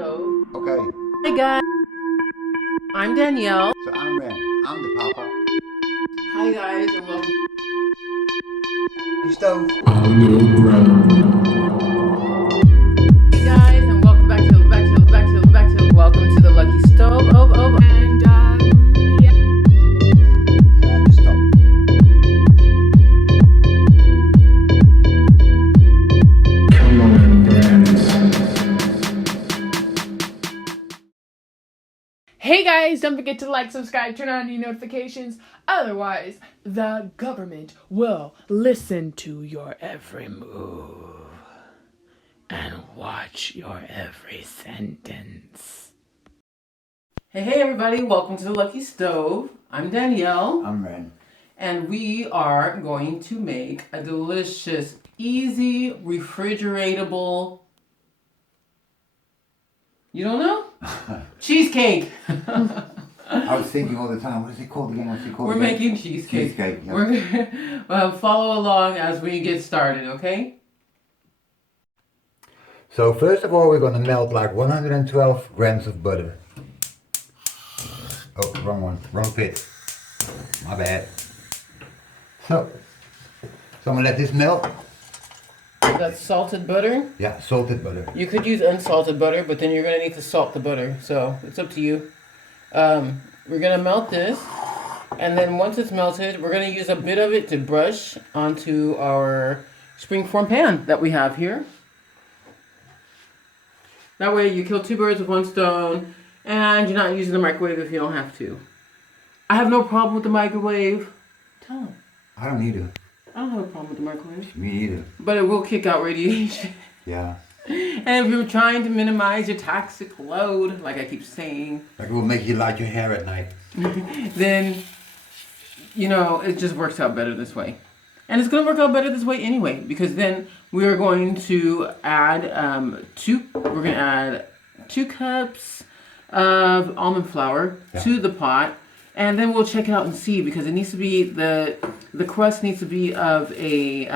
stove. Okay, Hi guys, I'm Danielle. so I'm Ren. I'm the papa. Hi guys, and welcome. You stove. Hey guys, and welcome back to welcome to the Lucky Stove. And yeah. Yeah, just stop. Come on, friends. Hey guys, don't forget to like, subscribe, turn on your notifications. Otherwise, the government will listen to your every move and watch your every sentence. Hey everybody, welcome to the Lucky Stove. I'm Danielle, I'm Ren. and we are going to make a delicious, easy, refrigeratable. You don't know? Cheesecake. I was thinking all the time, what is it called again? What's it called We're again? making cheesecake. Cheesecake, yeah. We're follow along as we get started, okay? So first of all, we're going to melt like 112 grams of butter. Oh, wrong one. Wrong pit. My bad. So I'm going to let this melt. That's salted butter. Yeah, salted butter. You could use unsalted butter, but then you're going to need to salt the butter. So it's up to you. We're going to melt this. And then once it's melted, we're going to use a bit of it to brush onto our springform pan that we have here. That way you kill two birds with one stone, and you're not using the microwave if you don't have to. I have no problem with the microwave. Tell them. I don't need it. I don't have a problem with the microwave. Me either. But it will kick out radiation. Yeah. And if you're trying to minimize your toxic load, like I keep saying, Like it will make you light your hair at night. then, you know, it just works out better this way. And it's going to work out better this way anyway, because then we are going to add we're going to add 2 cups of almond flour to the pot. And then we'll check it out and see, because it needs to be, the crust needs to be of a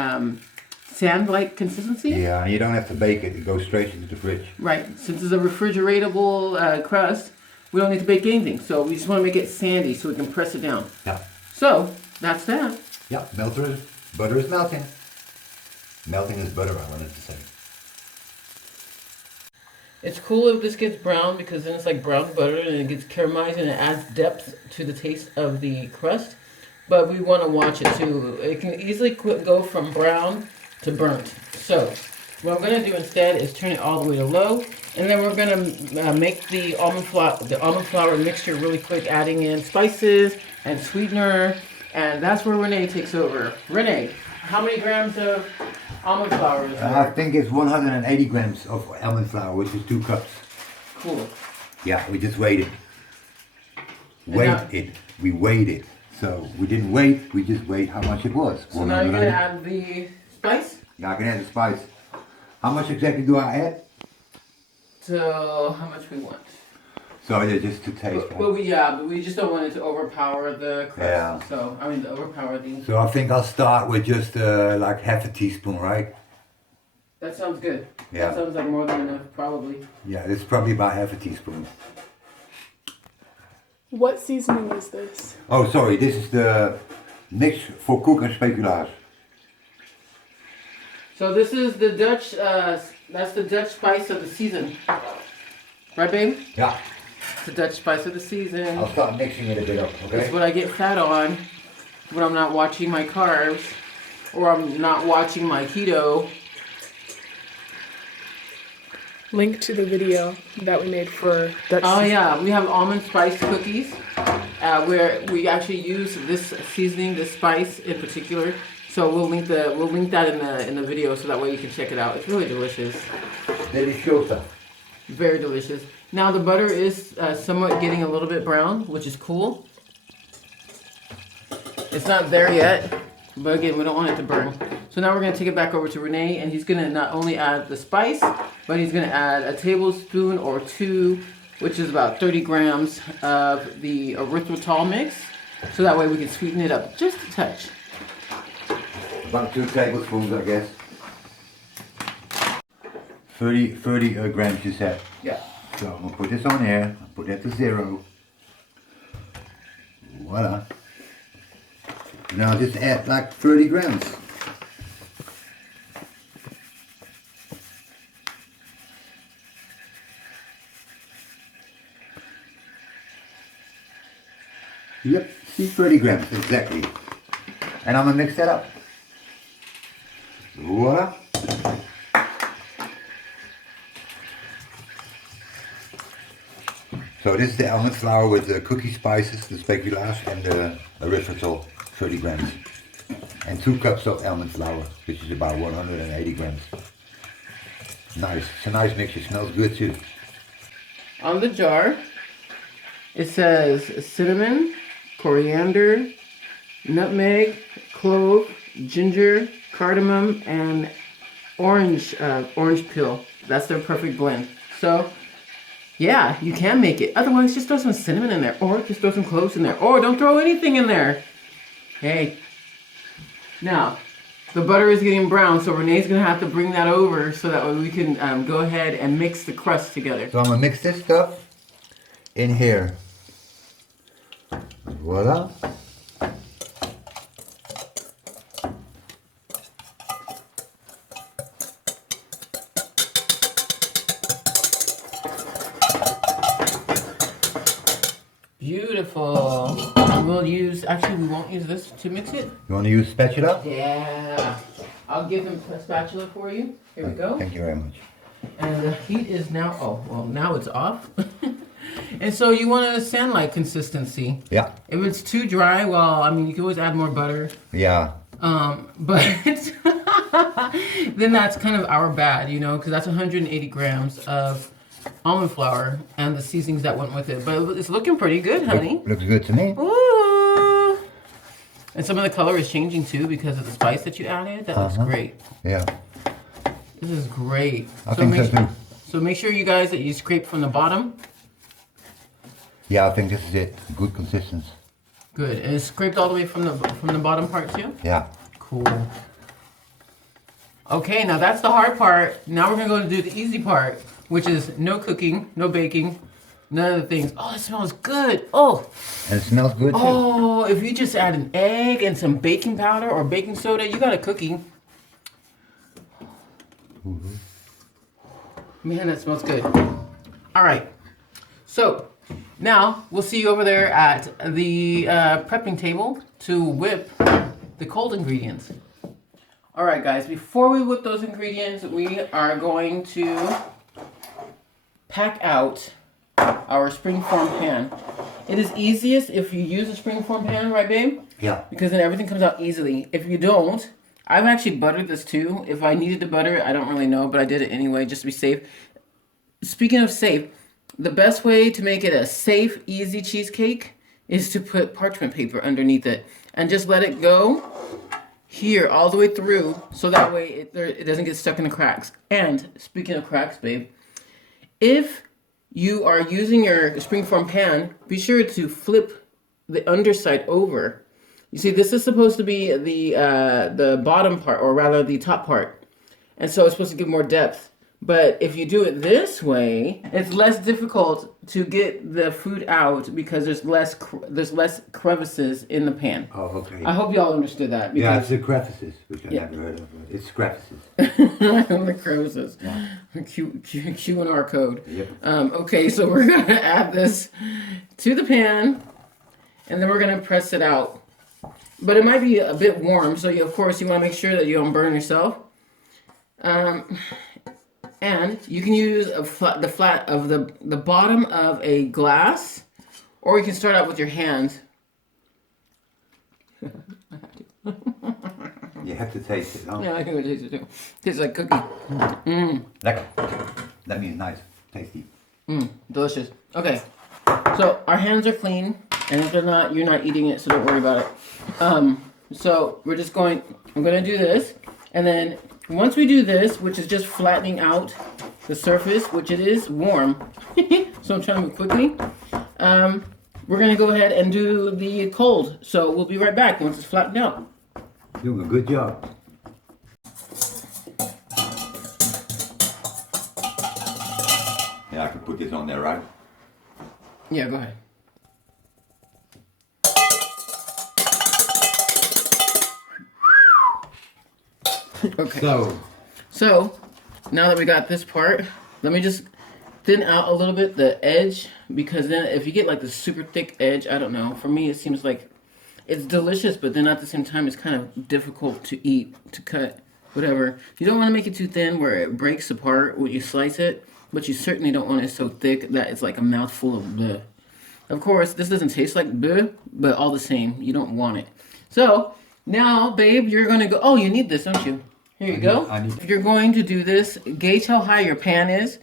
sand-like consistency. Yeah, you don't have to bake it. It goes straight into the fridge. Right. Since it's a refrigeratable crust, we don't need to bake anything. So we just want to make it sandy so we can press it down. Yeah. So that's that. Yeah, butter is melting. Melting is butter, I wanted to say. It's cool if this gets brown, because then it's like brown butter and it gets caramelized and it adds depth to the taste of the crust. But we want to watch it too. It can easily go from brown to burnt. So what I'm going to do instead is turn it all the way to low, and then we're going to make the almond flour mixture really quick, adding in spices and sweetener, and that's where Renee takes over. Renee, how many grams of almond flour is there? I think it's 180 grams of almond flour, which is 2 cups. Cool. Yeah, we just weighed it. We weighed it. So we didn't wait, we just weighed how much it was. So now you're going to add the spice? Yeah, I can add the spice. How much exactly do I add? So how much we want. So yeah, just to taste. But we just don't want it to overpower the crust. Yeah. So to overpower the. So I think I'll start with just like half a teaspoon, right? That sounds good. Yeah. That sounds like more than enough, probably. Yeah, it's probably about half a teaspoon. What seasoning is this? Oh, sorry, this is the mix for koek en speculaas. So this is the Dutch. That's the Dutch spice of the season. Right, babe? Yeah, It's the Dutch spice of the season. I'll start mixing it a bit up, That's okay? what I get fat on when I'm not watching my carbs, or I'm not watching my keto. Link to the video that we made for Dutch. Oh yeah, we have almond spice cookies, where we actually use this seasoning, this spice in particular. So we'll link that in the video, so that way you can check it out. It's really delicious, Deliciosa. very delicious. Now the butter is somewhat getting a little bit brown, which is cool. It's not there yet, but again, we don't want it to burn. So now we're going to take it back over to Renee, and he's going to not only add the spice, but he's going to add a tablespoon or 2, which is about 30 grams of the erythritol mix. So that way we can sweeten it up just a touch. About 2 tablespoons, I guess. 30 grams, you said. Yeah. So I'm gonna put this on there, I'll put that to 0. Voila. Now I'll just add like 30 grams. Yep, see, 30 grams, exactly. And I'm gonna mix that up. Voila. So this is the almond flour with the cookie spices, the speculoos, and the erythritol, 30 grams. And 2 cups of almond flour, which is about 180 grams. Nice, it's a nice mix, it smells good too. On the jar, it says cinnamon, coriander, nutmeg, clove, ginger, cardamom, and orange peel. That's their perfect blend. So, yeah, you can make it. Otherwise, just throw some cinnamon in there, or just throw some cloves in there, or don't throw anything in there. Hey. Now, the butter is getting brown, so Renee's gonna have to bring that over so that way we can go ahead and mix the crust together. So I'm gonna mix this stuff in here. Voila. Beautiful. We'll use, actually we won't use this to mix it. You want to use spatula? Yeah. I'll give him a spatula for you. Here we go. Thank you very much. And the heat is now, oh, well, now it's off. And so you want a sand-like consistency. Yeah. If it's too dry, well, I mean, you can always add more butter. Yeah. But then that's kind of our bad, you know, because that's 180 grams of almond flour and the seasonings that went with it. But it's looking pretty good, honey. Looks good to me. Ooh. And some of the color is changing too because of the spice that you added. That looks great. Yeah. This is great. I think so too. So make sure you guys that you scrape from the bottom. Yeah, I think this is it. Good consistency. Good. And it's scraped all the way from the bottom part too? Yeah. Cool. Okay, now that's the hard part. Now we're gonna go to do the easy part, which is no cooking, no baking, none of the things. Oh, it smells good. Oh. And it smells good too. Oh, if you just add an egg and some baking powder or baking soda, you got a cookie. Man, that smells good. All right. So now we'll see you over there at the prepping table to whip the cold ingredients. All right, guys, before we whip those ingredients, we are going to pack out our springform pan. It is easiest if you use a springform pan, right, babe? Yeah. Because then everything comes out easily. If you don't, I've actually buttered this too. If I needed to butter it, I don't really know, but I did it anyway just to be safe. Speaking of safe, the best way to make it a safe, easy cheesecake is to put parchment paper underneath it and just let it go here all the way through so that way it doesn't get stuck in the cracks. And speaking of cracks, babe, if you are using your springform pan, be sure to flip the underside over. You see, this is supposed to be the bottom part, or rather the top part. And so it's supposed to give more depth. But if you do it this way, it's less difficult to get the food out because there's less crevices in the pan. Oh, okay. I hope y'all understood that. Yeah, it's the crevices, which I never heard of. It's crevices. The crevices. Yeah. Q and R code. Yep. Okay, so we're going to add this to the pan, and then we're going to press it out. But it might be a bit warm, so of course you want to make sure that you don't burn yourself. And you can use the flat of the bottom of a glass, or you can start out with your hand. You have to taste it, huh? Yeah, I can go taste it too. Tastes like cookie. Lekker. That means nice, tasty. Delicious. Okay, so our hands are clean, and if they're not, you're not eating it, so don't worry about it. So we're just I'm gonna do this, and then once we do this, which is just flattening out the surface, which it is warm, so I'm trying to move quickly, we're gonna go ahead and do the cold. So we'll be right back once it's flattened out. Doing a good job. Yeah, I can put this on there, right? Yeah, go ahead. Okay. So now that we got this part, let me just thin out a little bit the edge, because then if you get like the super thick edge, I don't know. For me, it seems like it's delicious, but then at the same time, it's kind of difficult to eat, to cut, whatever. You don't want to make it too thin where it breaks apart when you slice it, but you certainly don't want it so thick that it's like a mouthful of bleh. Of course, this doesn't taste like bleh, but all the same, you don't want it. So now, babe, you're gonna go. Oh, you need this, don't you? Here you go. If you're going to do this, gauge how high your pan is,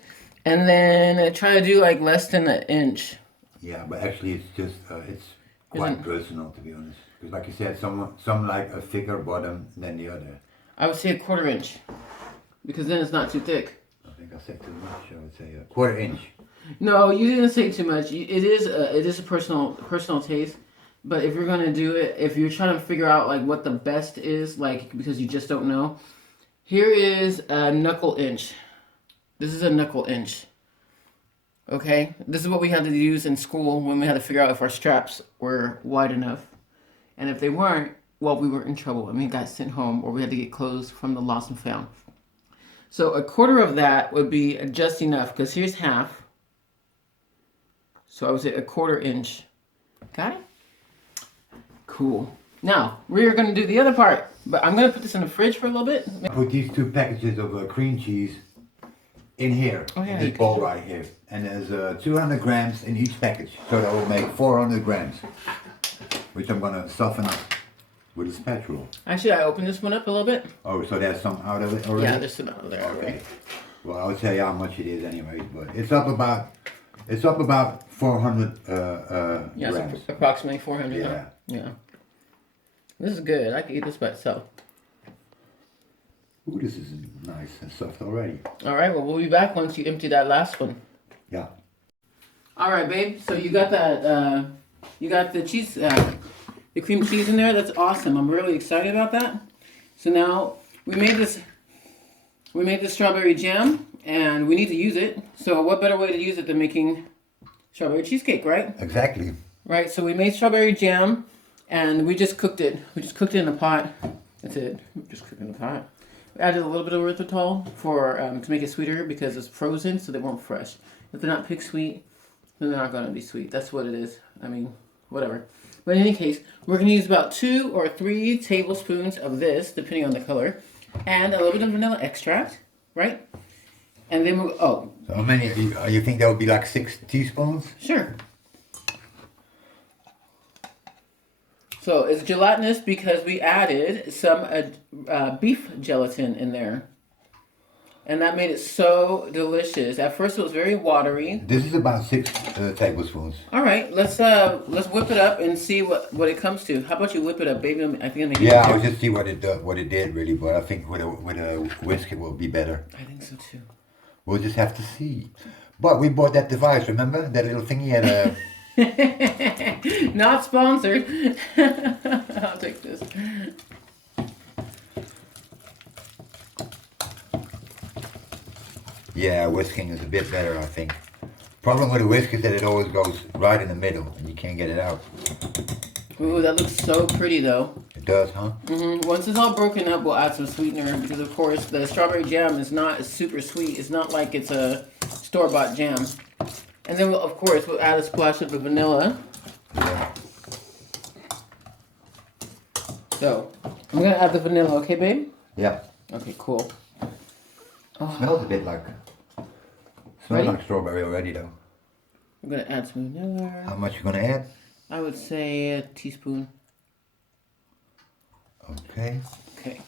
and then try to do like less than an inch. Yeah, but actually it's just, it's quite personal, to be honest. Because like you said, some like a thicker bottom than the other. I would say a 1/4 inch, because then it's not too thick. I think I said too much. I would say a 1/4 inch. No, you didn't say too much. It is a personal taste. But if you're gonna do it, if you're trying to figure out like what the best is, like because you just don't know, here is a knuckle inch. This is a knuckle inch. Okay, this is what we had to use in school when we had to figure out if our straps were wide enough, and if they weren't, well, we were in trouble and we got sent home, or we had to get clothes from the lost and found. So a 1/4 of that would be just enough, because here's half. So I would say a 1/4 inch. Got it? Cool. Now, we're going to do the other part, but I'm going to put this in the fridge for a little bit. I put these 2 packages of cream cheese in here, Oh, yeah, in this bowl right here. And there's 200 grams in each package, so that will make 400 grams, which I'm going to soften up with a spatula. Actually, I opened this one up a little bit. Oh, so there's some out of it already? Yeah, there's some out of there already. Okay. Well, I'll tell you how much it is anyway, but it's up about 400 Yeah, grams. so approximately 400. Yeah. Huh? Yeah. This is good. I could eat this by itself. Ooh, this is nice and soft already. All right, well, we'll be back once you empty that last one. Yeah. All right, babe. So you got that, you got the cheese, the cream cheese in there. That's awesome. I'm really excited about that. So now we made this strawberry jam, and we need to use it. So what better way to use it than making strawberry cheesecake, right? Exactly. Right, so we made strawberry jam, and we just cooked it. We just cooked it in a pot. That's it. Just cooked it in a pot. We added a little bit of erythritol to make it sweeter, because it's frozen, so they weren't fresh. If they're not pig sweet, then they're not going to be sweet. That's what it is. I mean, whatever. But in any case, we're going to use about 2 or 3 tablespoons of this, depending on the color, and a little bit of vanilla extract, right? And then we'll, So how many, you think that would be like 6 teaspoons? Sure. So it's gelatinous because we added some beef gelatin in there. And that made it so delicious. At first it was very watery. This is about 6 tablespoons. All right, let's whip it up and see what it comes to. How about you whip it up, baby? I think I'm Yeah, I'll just see what it did really, but I think with a whisk it will be better. I think so too. We'll just have to see. But we bought that device, remember? That little thingy had a... Not sponsored. I'll take this. Yeah, whisking is a bit better, I think. Problem with a whisk is that it always goes right in the middle and you can't get it out. Ooh, that looks so pretty though. It does, huh? Mm-hmm. Once it's all broken up, we'll add some sweetener, because of course the strawberry jam is not super sweet. It's not like it's a store-bought jam. And then of course we'll add a splash of the vanilla. Yeah. So I'm gonna add the vanilla, okay, babe? Yeah. Okay, cool. Smells a bit like... Ready? Smells like strawberry already though. I'm gonna add some vanilla. How much you gonna add? I would say a teaspoon. Okay. Okay.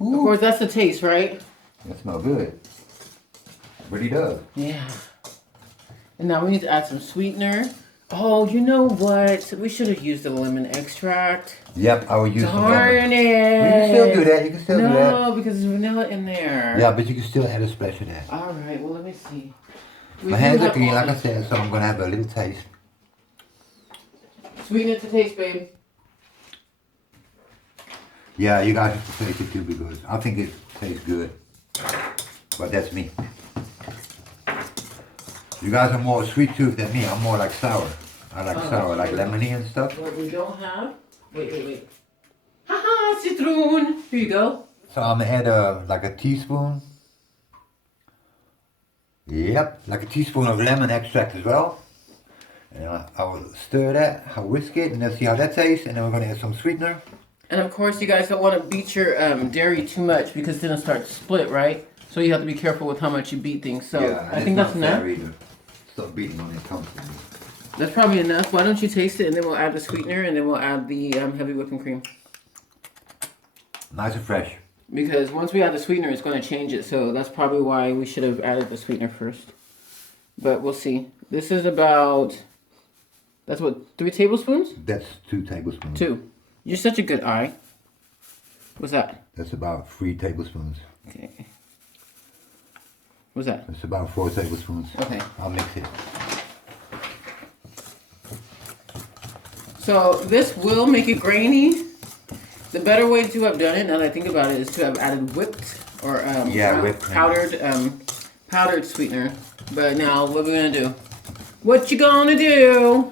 Of course, that's the taste, right? That smells good. Really does. Yeah. And now we need to add some sweetener. Oh, you know what? We should have used the lemon extract. Yep, I will use some lemon. Darn it! You can still do that. You can still do that. No, because there's vanilla in there. Yeah, but you can still add a splash of that. All right. Well, let me see. We My do hands are have clean, all like I this. said, so I'm gonna have a little taste. Sweeten it to taste, babe. Yeah, you guys have to taste it too because I think it tastes good. But that's me. You guys are more sweet tooth than me. I'm more like sour. I like sour, like lemony and stuff. What we don't have. Wait. Haha, citroen. Here you go. So I'm gonna add like a teaspoon. Yep, like a teaspoon of lemon extract as well. And I will stir that, I'll whisk it, and let's see how that tastes. And then we're gonna add some sweetener. And of course, you guys don't want to beat your dairy too much because then it'll start to split, right? So you have to be careful with how much you beat things. So yeah, I think that's enough. Stop beating on it constantly. That's probably enough. Why don't you taste it and then we'll add the sweetener and then we'll add the heavy whipping cream. Nice and fresh. Because once we add the sweetener, it's going to change it. So that's probably why we should have added the sweetener first. But we'll see. This is about, that's what, 3 tablespoons? That's 2 tablespoons. 2. You're such a good eye. What's that? That's about 3 tablespoons. Okay. What's that? That's about 4 tablespoons. Okay. I'll mix it. So this will make it grainy. The better way to have done it, now that I think about it, is to have added whipped or whipped powdered sweetener. But now what we're gonna do? What you gonna do?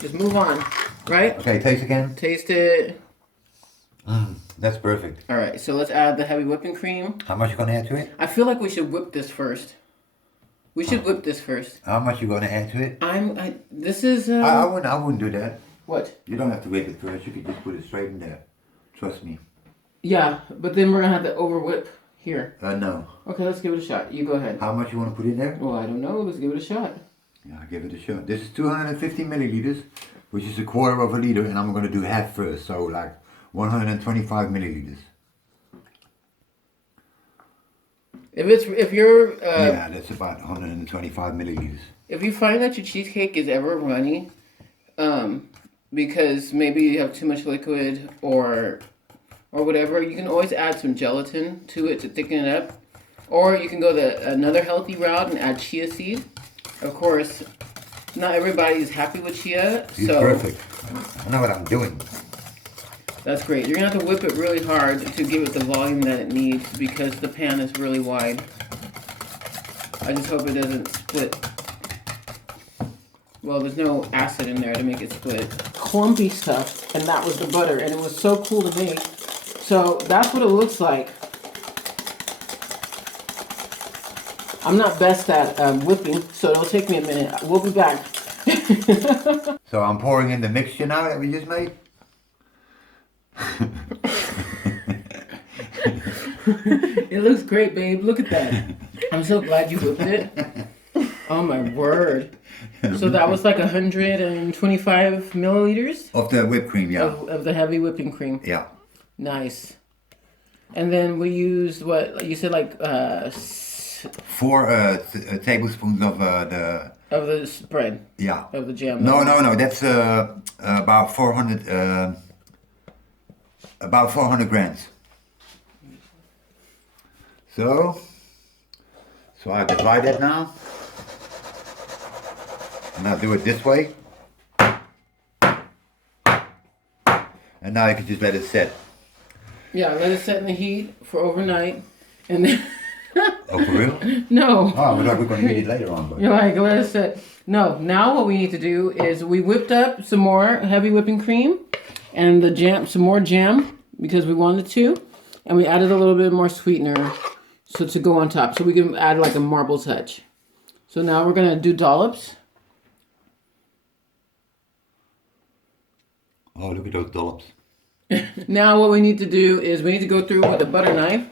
Just move on, right? Okay, taste again. Taste it. That's perfect. All right, so let's add the heavy whipping cream. How much you gonna add to it? I feel like we should whip this first. We should whip this first. How much you gonna add to it? This is. I wouldn't do that. What? You don't have to whip it first. You could just put it straight in there. Trust me. Yeah, but then we're gonna have to over whip here. No. Okay, let's give it a shot. You go ahead. How much you want to put in there? Well, I don't know. Let's give it a shot. Yeah, I'll give it a shot. This is 250 milliliters, which is a quarter of a liter, and I'm going to do half first, so like 125 milliliters. If you're yeah, that's about 125 milliliters. if you find that your cheesecake is ever runny, because maybe you have too much liquid or whatever, you can always add some gelatin to it to thicken it up, or you can go another healthy route and add chia seed. Of course, not everybody is happy with chia, It's so perfect. I know what I'm doing. that's great. You're gonna have to whip it really hard to give it the volume that it needs because the pan is really wide. I just hope it doesn't split. Well, there's no acid in there to make it split. Clumpy stuff, and that was the butter, and it was so cool to make. So that's what it looks like. I'm not best at whipping, so it'll take me a minute. We'll be back. So I'm pouring in the mixture now that we just made. It looks great, babe. Look at that. I'm so glad you whipped it. Oh my word. So that was like 125 milliliters? Of the whipped cream, yeah. Of the heavy whipping cream. Yeah. Nice. And then we used what you said, like 4 tablespoons of the spread. Yeah. Of the jam. No. That's about 400 grams. So I divide that now. And I'll do it this way. And now you can just let it set. Yeah, let it set in the heat for overnight, and then. Oh, for real? No. Oh, we're going to eat it later on. But. You're like, let it set. No, now what we need to do is we whipped up some more heavy whipping cream, and the jam, some more jam because we wanted to, and we added a little bit more sweetener, so to go on top, so we can add like a marble touch. So now we're gonna do dollops. Oh, look at those dollops. Now what we need to do is we need to go through with a butter knife,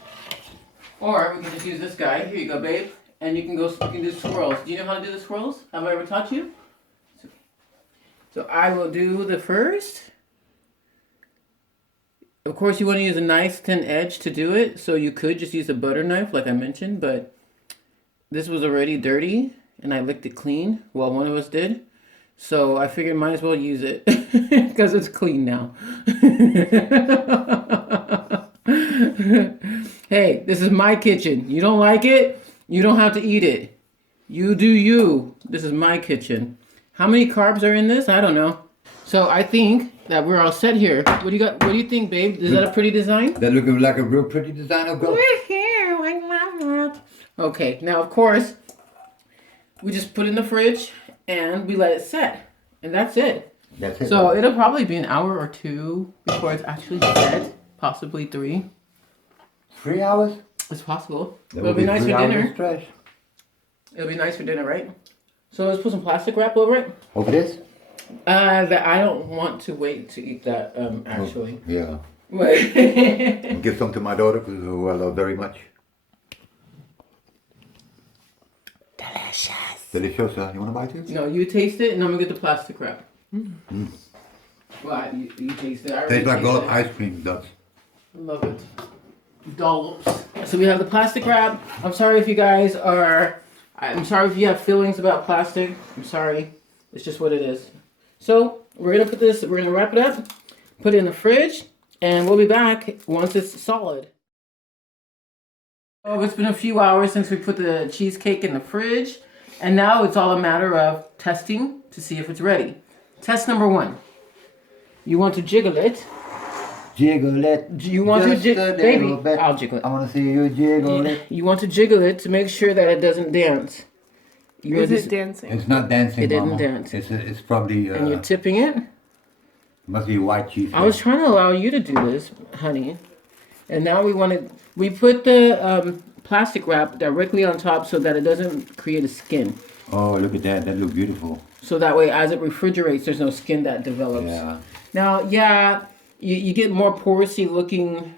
or we can just use this guy. Here you go, babe. And you can do swirls. Do you know how to do the swirls? Have I ever taught you? So I will do the first. Of course, you want to use a nice thin edge to do it, so you could just use a butter knife, like I mentioned, but this was already dirty, and I licked it clean. Well, one of us did. So I figured might as well use it, because it's clean now. Hey, this is my kitchen. You don't like it? You don't have to eat it. You do you. This is my kitchen. How many carbs are in this? I don't know. So I think that we're all set here. What do you got? What do you think, babe? Is that a pretty design? That looking like a real pretty design of goat. We're here. I love it. Okay, now of course, we just put it in the fridge and we let it set. And that's it. That's it. So it'll probably be an hour or two before it's actually set. Possibly 3. 3 hours? It's possible. That It'll would be nice 3 for hours dinner. of stress. It'll be nice for dinner, right? So let's put some plastic wrap over it. Over this? That I don't want to wait to eat that, actually. Yeah. But I'll give some to my daughter who I love very much. delicious. Delicious, you want to bite it? No, you taste it and I'm gonna get the plastic wrap. Well, you taste it. I already Tastes like tasted gold it. ice cream does. Love it. Dollops. So we have the plastic wrap. I'm sorry if you guys are. I'm sorry if you have feelings about plastic. I'm sorry. It's just what it is. So we're gonna put this. We're gonna wrap it up. Put it in the fridge, and we'll be back once it's solid. Oh, it's been a few hours since we put the cheesecake in the fridge, and now it's all a matter of testing to see if it's ready. Test number 1. You want to jiggle it. Jiggle it. You want to jiggle, baby? Bit. I'll jiggle it. I want to see you jiggle it. You want to jiggle it to make sure that it doesn't dance. Is it dancing? It's not dancing, It didn't Mama. dance. It's probably And you're tipping it. must be white cheese. I was trying to allow you to do this, honey. And now we put the plastic wrap directly on top so that it doesn't create a skin. Oh, look at that! That looks beautiful. So that way, as it refrigerates, there's no skin that develops. Yeah. Now, yeah, you get more porousy looking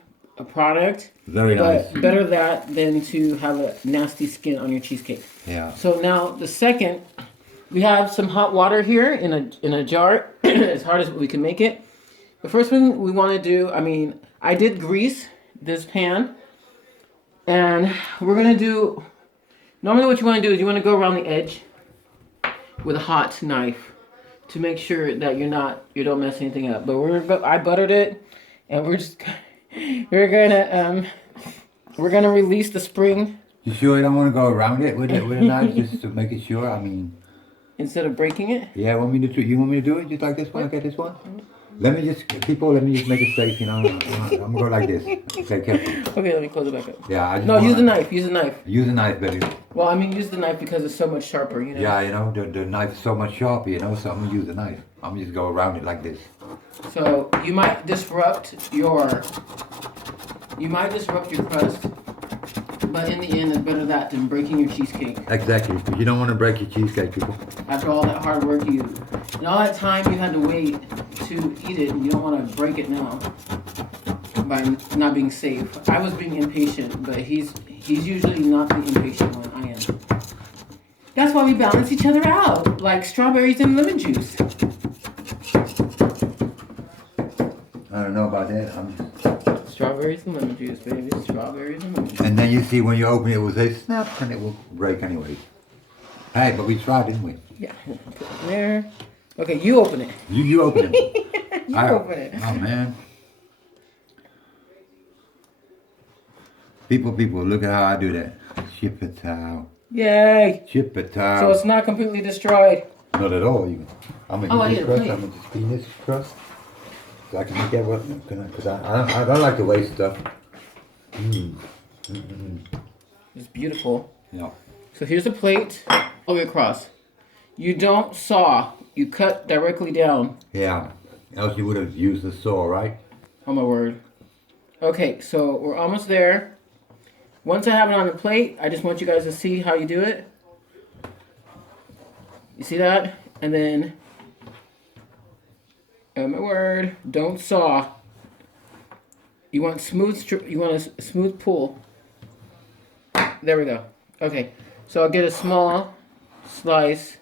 product. Very nice. But better that than to have a nasty skin on your cheesecake. Yeah. So now the second, we have some hot water here in a jar, as hard as we can make it. The first one we want to do, I did grease this pan, and we're gonna do. Normally, what you want to do is you want to go around the edge with a hot knife to make sure that you don't mess anything up. But I buttered it, and we're gonna release the spring. You sure you don't want to go around it with a knife just to make it sure? Instead of breaking it. Yeah. You want me to do it just like this one? Okay, this one. Let me just make it safe. I'm gonna go like this. Okay, careful. Okay, let me close it back up. Yeah. Use the knife. Use the knife. Use a knife, baby. Well, use the knife because it's so much sharper. Yeah, the knife is so much sharper. So I'm gonna use the knife. I'm just go around it like this. So you might disrupt your crust, but in the end, it's better that than breaking your cheesecake. Exactly, because you don't want to break your cheesecake, people. After all that hard work and all that time you had to wait to eat it, and you don't want to break it now by not being safe. I was being impatient, but he's usually not the impatient one. I am. That's why we balance each other out, like strawberries and lemon juice. I don't know about that. Strawberries and lemon juice, baby. Strawberries and lemon juice. And then you see when you open it, will say snap, and it will break anyway. Hey, but we tried, didn't we? Yeah, put it there. Okay, you open it. You open it. You open it. Oh man. People, look at how I do that. Chip it out. Yay! Chip it out. So it's not completely destroyed. Not at all, even. I'm I gonna need use a this crust. plate. I'm gonna just clean this crust. So I can get what, because I don't like to waste stuff. It's beautiful. Yeah. So here's a plate all the way across. You don't saw. You cut directly down. Yeah. Else you would have used the saw, right? Oh my word. Okay, so we're almost there. Once I have it on the plate, I just want you guys to see how you do it. You see that? And then, oh my word, don't saw. You want a smooth pull. There we go. Okay, so I'll get a small slice.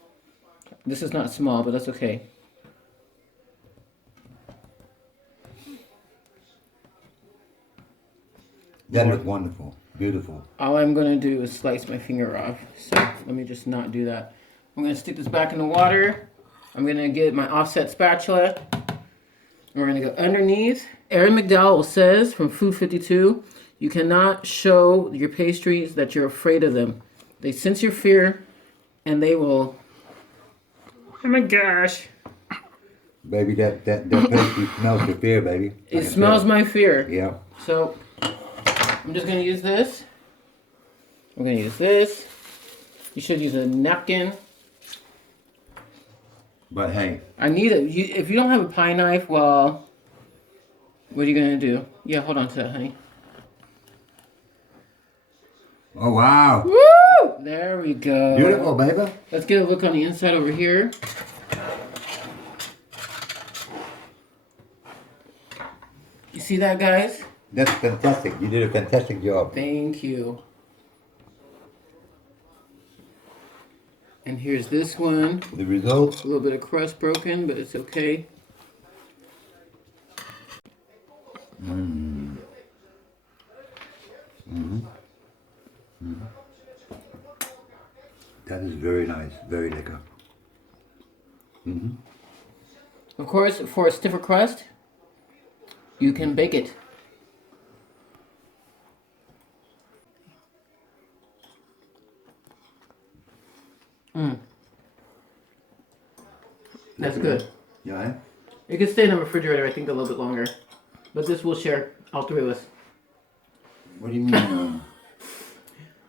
This is not small, but that's okay. That looks wonderful. Beautiful. All I'm going to do is slice my finger off. So let me just not do that. I'm going to stick this back in the water. I'm going to get my offset spatula. We're going to go underneath. Erin McDowell says from Food 52, you cannot show your pastries that you're afraid of them. They sense your fear and they will... Oh my gosh. Baby, that pastry smells your fear, baby. It smells my fear. Yeah. So I'm just going to use this. I'm going to use this. You should use a napkin. But hey, I need it. If you don't have a pie knife, well, what are you gonna do? Yeah, hold on to it, honey. oh wow, Woo! There we go. beautiful, baby. Let's get a look on the inside over here. You see that, guys? That's fantastic. You did a fantastic job. Thank you. And here's this one. The result. A little bit of crust broken, but it's okay. That is very nice, very lekker. Of course, for a stiffer crust, you can bake it. That's good. Yeah, eh? It can stay in the refrigerator, I think, a little bit longer. But this we'll share, all three of us. What do you mean?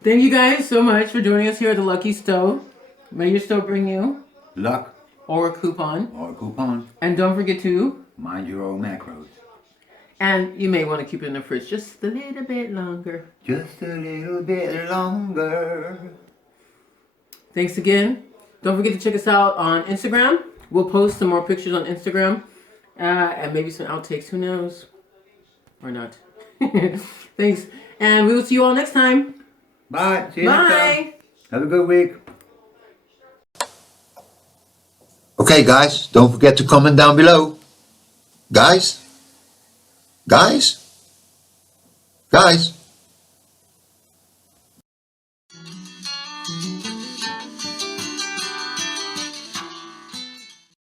Thank you guys so much for joining us here at the Lucky Stove. May your stove bring you Luck or a coupon. or coupon. And don't forget to, Mind your own macros. and you may want to keep it in the fridge just a little bit longer. Just a little bit longer. Thanks again. Don't forget to check us out on Instagram. We'll post some more pictures on Instagram. And maybe some outtakes, who knows? Or not. Thanks. And we will see you all next time. Bye. See you next time. Bye. Have a good week. Okay, guys, don't forget to comment down below. Guys?